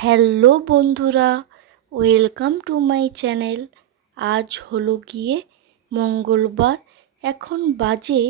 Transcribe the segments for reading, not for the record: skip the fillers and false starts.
Hello বন্ধুরা, welcome to my channel. আজ হলো গিয়ে মঙ্গলবার। এখন বাজে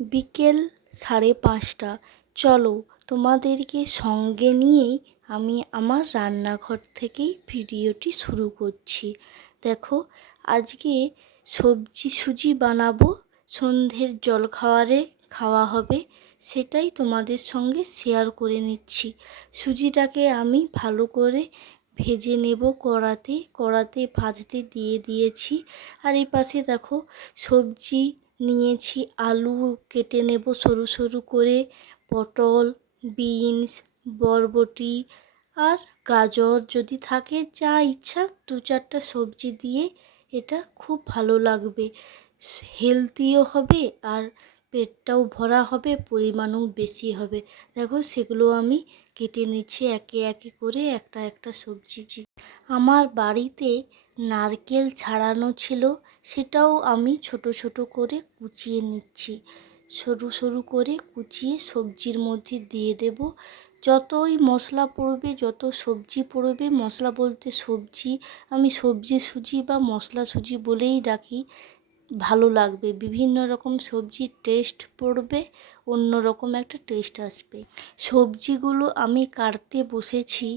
বিকেল 5:30। চলো তোমাদেরকে সঙ্গে নিয়েই আমি আমার রান্নাঘর থেকেই ভিডিওটি শুরু করছি। দেখো, আজকে সুজি বানাবো, সন্ধ্যের জলখাবারে খাওয়া হবে, সেটাই তোমাদের সঙ্গে শেয়ার করে নিচ্ছি। সুজিটাকে আমি ভালো করে ভেজে নেব কড়াতে ভাজতে দিয়ে দিয়েছি। আর এই পাশে দেখো সবজি নিয়েছি, আলু কেটে নেব সরু সরু করে, পটল, বিনস, বরবটি আর গাজর যদি থাকে, যা ইচ্ছা 2-4টা সবজি দিয়ে এটা খুব ভালো লাগবে, হেলদিও হবে আর পেটটাও ভরা হবে, পরিমাণও বেশি হবে। দেখো সেগুলো আমি কেটে নিচ্ছি একে একে করে একটা একটা সবজি। আমার বাড়িতে নারকেল ছাড়ানো ছিল, সেটাও আমি ছোট ছোট করে কুচিয়ে নিচ্ছি। সরু সরু করে কুচিয়ে সবজির মধ্যে দিয়ে দেব। যতই মশলা পড়বে, যত সবজি পড়বে, মশলা বলতে সবজি, আমি সবজি সুজি বা মশলা সুজি বলেই ডাকি, ভালো লাগবে। বিভিন্ন রকম সবজির টেস্ট পড়বে, অন্য রকম একটা টেস্ট আসবে। সবজিগুলো আমি কাটতে বসেছি,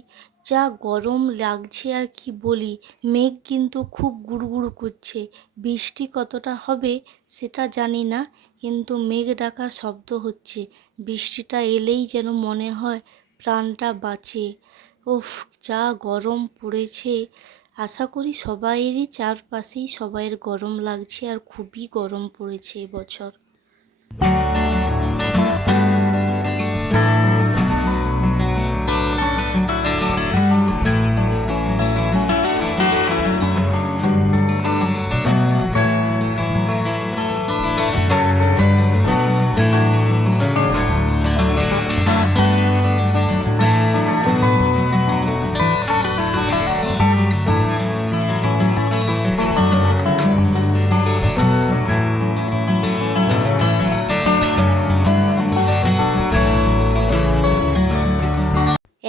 যা গরম লাগছে আর কি বলি। মেঘ কিন্তু খুব গুড়গুড় করছে, বৃষ্টি কতটা হবে সেটা জানি না, কিন্তু মেঘ ডাকার শব্দ হচ্ছে। বৃষ্টিটা এলেই যেন মনে হয় প্রাণটা বাঁচে। উফ, যা গরম পড়েছে। আশা করি সবাইয়েরই চারপাশেই সবাইয়ের গরম লাগছে, আর খুবই গরম পড়েছে এবছর।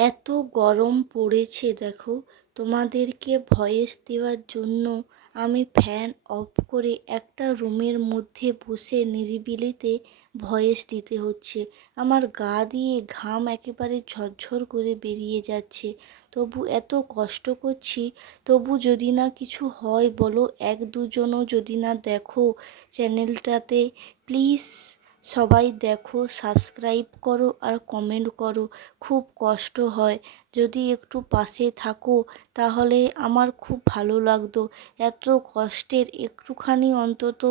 এত গরম পড়েছে দেখো, তোমাদেরকে ভয়েস দেওয়ার জন্য আমি ফ্যান অফ করে একটা রুমের মধ্যে বসে নিরিবিলিতে ভয়েস দিতে হচ্ছে। আমার গা দিয়ে ঘাম একেবারে ঝরঝর করে বেরিয়ে যাচ্ছে, তবু এত কষ্ট করছি। তবু যদি না কিছু হয় বলো, 1-2জনও যদি না দেখো চ্যানেলটাতে, প্লিজ সবাই দেখো, সাবস্ক্রাইব করো আর কমেন্ট করো। খুব কষ্ট হয়, যদি একটু পাশে থাকো তাহলে আমার খুব ভালো লাগতো। এত কষ্টের একটুখানি অন্তত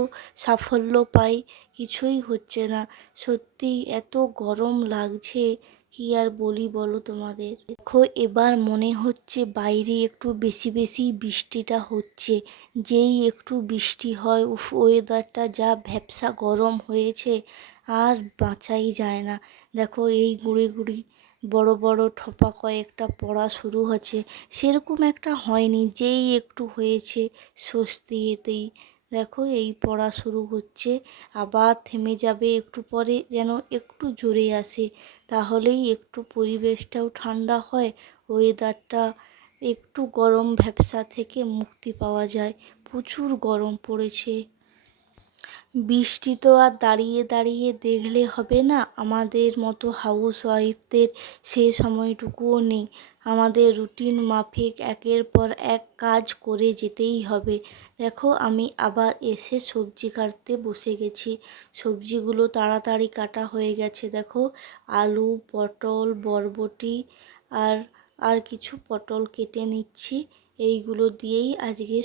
সাফল্য পাই, কিছুই হচ্ছে না। সত্যি এত গরম লাগছে, কি আর বলি বলো তোমাদের। দেখো, এবার মনে হচ্ছে বাইরে একটু বেশি বেশি বৃষ্টিটা হচ্ছে। যেই একটু বৃষ্টি হয়, উফ, ওয়েদারটা যা ভ্যাপসা গরম হয়েছে, আর বাঁচাই যায় না। দেখো এই গুঁড়ি গুঁড়ি বড় বড় ঠোপা কয়েকটা পড়া শুরু হচ্ছে, সেরকম একটা হয়নি, যেই একটু হয়েছে স্বস্তি এতেই। দেখো এই পড়া শুরু হচ্ছে, আবার থেমে যাবে একটু পরে, যেন একটু জোরে আসে, তাহলেই একটু পরিবেশটাও ঠান্ডা হয়, ওয়েদারটা একটু গরম ভ্যাপসা থেকে মুক্তি পাওয়া যায়। প্রচুর গরম পড়েছে। বৃষ্টি তো আর দাঁড়িয়ে দাঁড়িয়ে দেখলে হবে না, আমাদের মতো হাউস ওয়াইফদের সে সময়টুকুও নেই। আমাদের রুটিন মাফিক একের পর এক কাজ করে যেতেই হবে। দেখো আমি আবার এসে সবজি কাটতে বসে গেছি। সবজিগুলো তাড়াতাড়ি কাটা হয়ে গেছে। দেখো আলু, পটল, বরবটি আর আর কিছু পটল কেটে নিচ্ছি। এইগুলো দিয়েই আজকে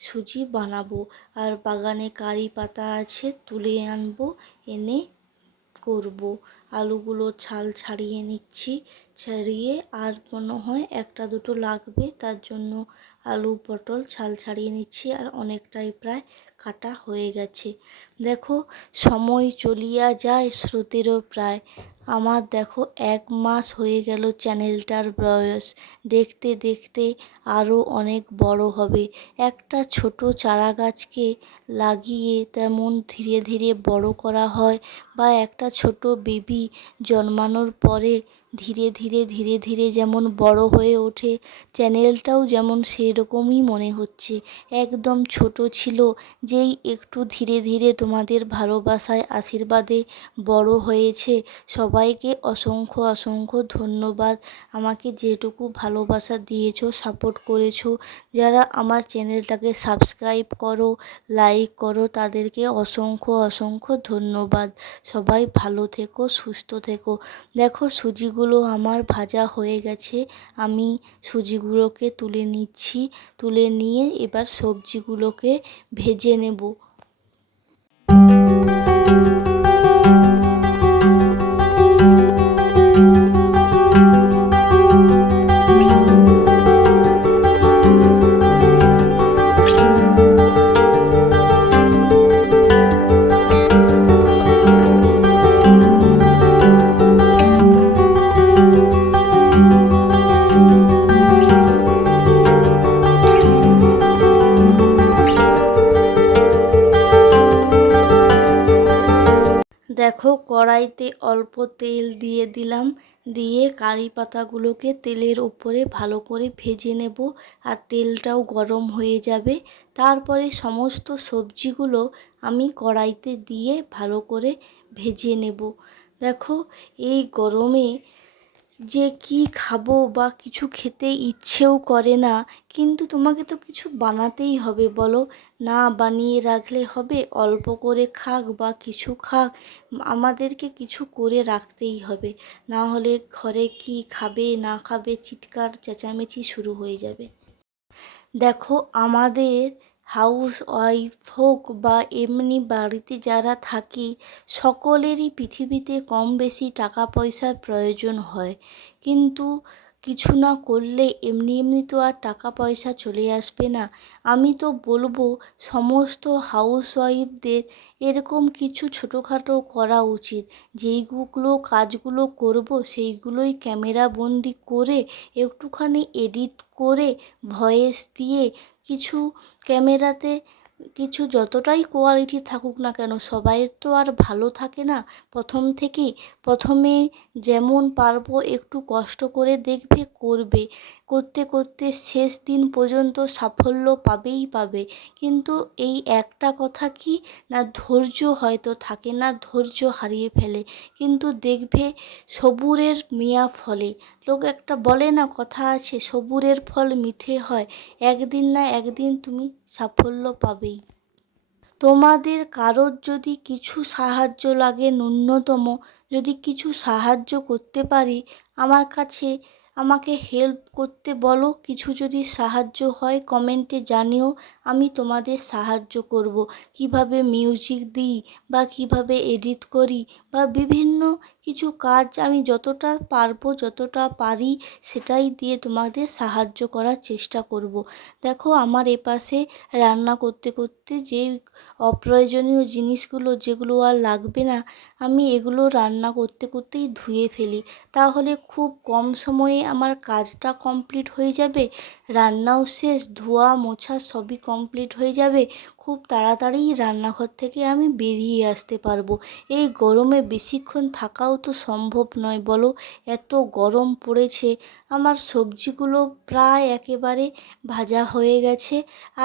সুজি বানাবো। আর বাগানে কারি পাতা আছে, তুলে আনবো, এনে করব। আলুগুলো ছাল ছাড়িয়ে নিচ্ছি, ছাড়িয়ে আর মনে হয় 1-2টো লাগবে, তার জন্য আলু পটল ছাল ছাড়িয়ে নিচ্ছি। আর অনেকটাই প্রায় কাটা হয়ে গেছে। দেখো সময় চলিয়া যায় স্রোতেরও প্রায়। আমার দেখো 1 মাস হয়ে গেল চ্যানেলটার বয়স। দেখতে দেখতে আরও অনেক বড় হবে। একটা ছোট চারা গাছকে লাগিয়ে তেমন ধীরে ধীরে বড় করা হয়, বা একটা ছোট বেবি জন্মানোর পরে ধীরে ধীরে ধীরে ধীরে যেমন বড় হয়ে ওঠে, চ্যানেলটাও যেমন সেরকমই মনে হচ্ছে। একদম ছোট ছিল, যেই একটু ধীরে ধীরে তোমাদের ভালোবাসায় আশীর্বাদে বড় হয়েছে। সবাইকে অসংখ্য অসংখ্য ধন্যবাদ, আমাকে যেটুকু ভালোবাসা দিয়েছো, সাপোর্ট করেছো। যারা আমার চ্যানেলটাকে সাবস্ক্রাইব করো, লাইক করো, তাদেরকে অসংখ্য অসংখ্য ধন্যবাদ। সবাই ভালো থেকো, সুস্থ থেকো। দেখো সুজিগুলো আমার ভাজা হয়ে গেছে, আমি সুজিগুলোকে তুলে নিচ্ছি। তুলে নিয়ে এবার সবজিগুলোকে ভেজে নেব। দেখো কড়াইতে অল্প তেল দিয়ে দিলাম, দিয়ে কারি পাতাগুলোকে তেলের উপরে ভালো করে ভেজে নেব। আর তেলটাও গরম হয়ে যাবে, তারপরে সমস্ত সবজিগুলো আমি কড়াইতে দিয়ে ভালো করে ভেজে নেব। দেখো এই গরমে যে কি খাবো বা কিছু খেতে ইচ্ছেও করে না, কিন্তু তোমাকে তো কিছু বানাতেই হবে বলো। না বানিয়ে রাখলে হবে? অল্প করে খাক বা কিছু খাক, আমাদেরকে কিছু করে রাখতেই হবে। না হলে ঘরে কি খাবে না খাবে চিৎকার চেঁচামেচি শুরু হয়ে যাবে। দেখো আমাদের হাউস ওয়াইফ হোক বা এমনি বাড়িতে যারা থাকি, সকলেরই পৃথিবীতে কম বেশি টাকা পয়সার প্রয়োজন হয়। কিন্তু কিছু না করলে এমনি এমনি তো আর টাকা পয়সা চলে আসবে না। আমি তো বলবো সমস্ত হাউস ওয়াইফদের এরকম কিছু ছোটোখাটো করা উচিত। যেইগুলো কাজগুলো করব সেইগুলোই ক্যামেরা বন্দি করে, একটুখানি এডিট করে, ভয়েস দিয়ে, কিছু ক্যামেরাতে কিছু যতটাই কোয়ালিটি থাকুক না কেন, সবাইয়ের তো আর ভালো থাকে না প্রথম থেকেই। প্রথমে যেমন পারবো একটু কষ্ট করে দেখবে, করবে, করতে করতে শেষ দিন পর্যন্ত সাফল্য পাবেই পাবে। কিন্তু এই একটা কথা কি না, ধৈর্য হয়তো থাকে না, ধৈর্য হারিয়ে ফেলে। কিন্তু দেখবে সবুরের মেয়া ফলে, লোক একটা বলে না, কথা আছে, সবুরের ফল মিঠে হয়। একদিন না একদিন তুমি সাফল্য পাবেই। তোমাদের কারোর যদি কিছু সাহায্য লাগে, ন্যূনতম যদি কিছু সাহায্য করতে পারি, আমার কাছে আমাকে হেল্প করতে বলো। কিছু যদি সাহায্য হয় কমেন্টে জানিও, আমি তোমাদের সাহায্য করব। কিভাবে মিউজিক দিই বা কিভাবে এডিট করি বা বিভিন্ন কিছু কাজ আমি যতটা পারবো যতটা পারি সেটাই দিয়ে তোমাদের সাহায্য করার চেষ্টা করব। দেখো আমার এপাশে রান্না করতে করতে যে অপ্রয়োজনীয় জিনিসগুলো যেগুলো আর লাগবে না, আমি এগুলো রান্না করতে করতেই ধুয়ে ফেলি। তাহলে খুব কম সময়ে আমার কাজটা কমপ্লিট হয়ে যাবে, রান্নাও শেষ, ধোয়া মোছা সবই কমপ্লিট হয়ে যাবে। খুব তাড়াতাড়ি রান্নাঘর থেকে আমি বেরিয়ে আসতে পারবো। এই গরমে বেশিক্ষণ থাকাও তো সম্ভব নয় বলো, এত গরম পড়েছে। আমার সবজিগুলো প্রায় একেবারে ভাজা হয়ে গেছে,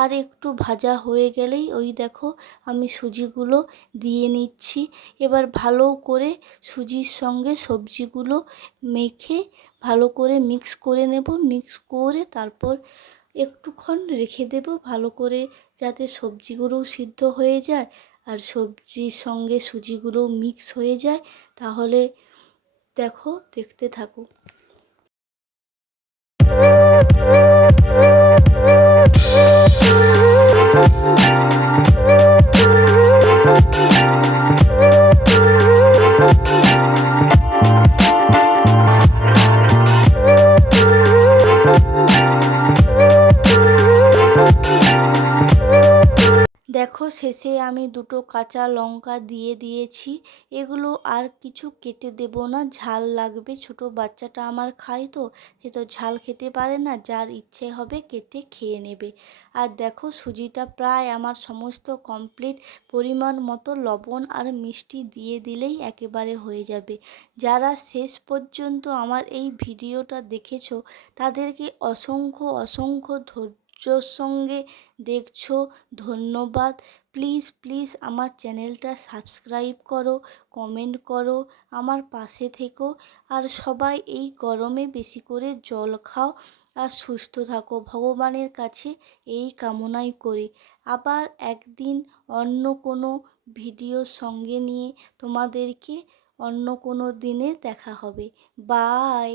আর একটু ভাজা হয়ে গেলেই ওই দেখো আমি সুজিগুলো দিয়ে নিচ্ছি। এবার ভালো করে সুজির সঙ্গে সবজিগুলো মেখে ভালো করে মিক্স করে নেব। মিক্স করে তারপর একটুক্ষণ রেখে দেব ভালো করে, যাতে সবজিগুলোও সিদ্ধ হয়ে যায় আর সবজির সঙ্গে সুজিগুলোও মিক্স হয়ে যায়। তাহলে দেখো, দেখতে থাকো। দেখো শেষে আমি দুটো কাঁচা লঙ্কা দিয়ে দিয়েছি। এগুলো আর কিছু কেটে দেব না, ঝাল লাগবে। ছোট বাচ্চাটা আমার খায় তো, সে তো ঝাল খেতে পারে না, যার ইচ্ছে হবে কেটে খেয়ে নেবে। আর দেখো সুজিটা প্রায় আমার সমস্ত কমপ্লিট, পরিমাণ মতো লবণ আর মিষ্টি দিয়ে দিলেই একেবারে হয়ে যাবে। যারা শেষ পর্যন্ত আমার এই ভিডিওটা দেখেছো তাদেরকে অসংখ্য অসংখ্য ধৈর্যর সঙ্গে দেখছো, ধন্যবাদ। প্লিজ প্লিজ আমার চ্যানেলটা সাবস্ক্রাইব করো, কমেন্ট করো, আমার পাশে থেকো। আর সবাই এই গরমে বেশি করে জল খাও আর সুস্থ থাকো, ভগবানের কাছে এই কামনাই করি। আবার একদিন অন্য কোনো ভিডিওর সঙ্গে নিয়ে তোমাদেরকে অন্য কোনো দিনে দেখা হবে। বাই।